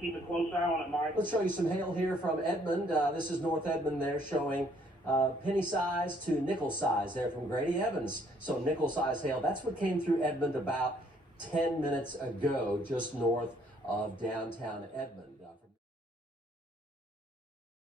Keep a close eye on it, Mike. Let's show you some hail here from Edmond. This is North Edmond there, showing penny size to nickel size there from Grady Evans. So nickel size hail, that's what came through Edmond about 10 minutes ago, just north of downtown Edmond.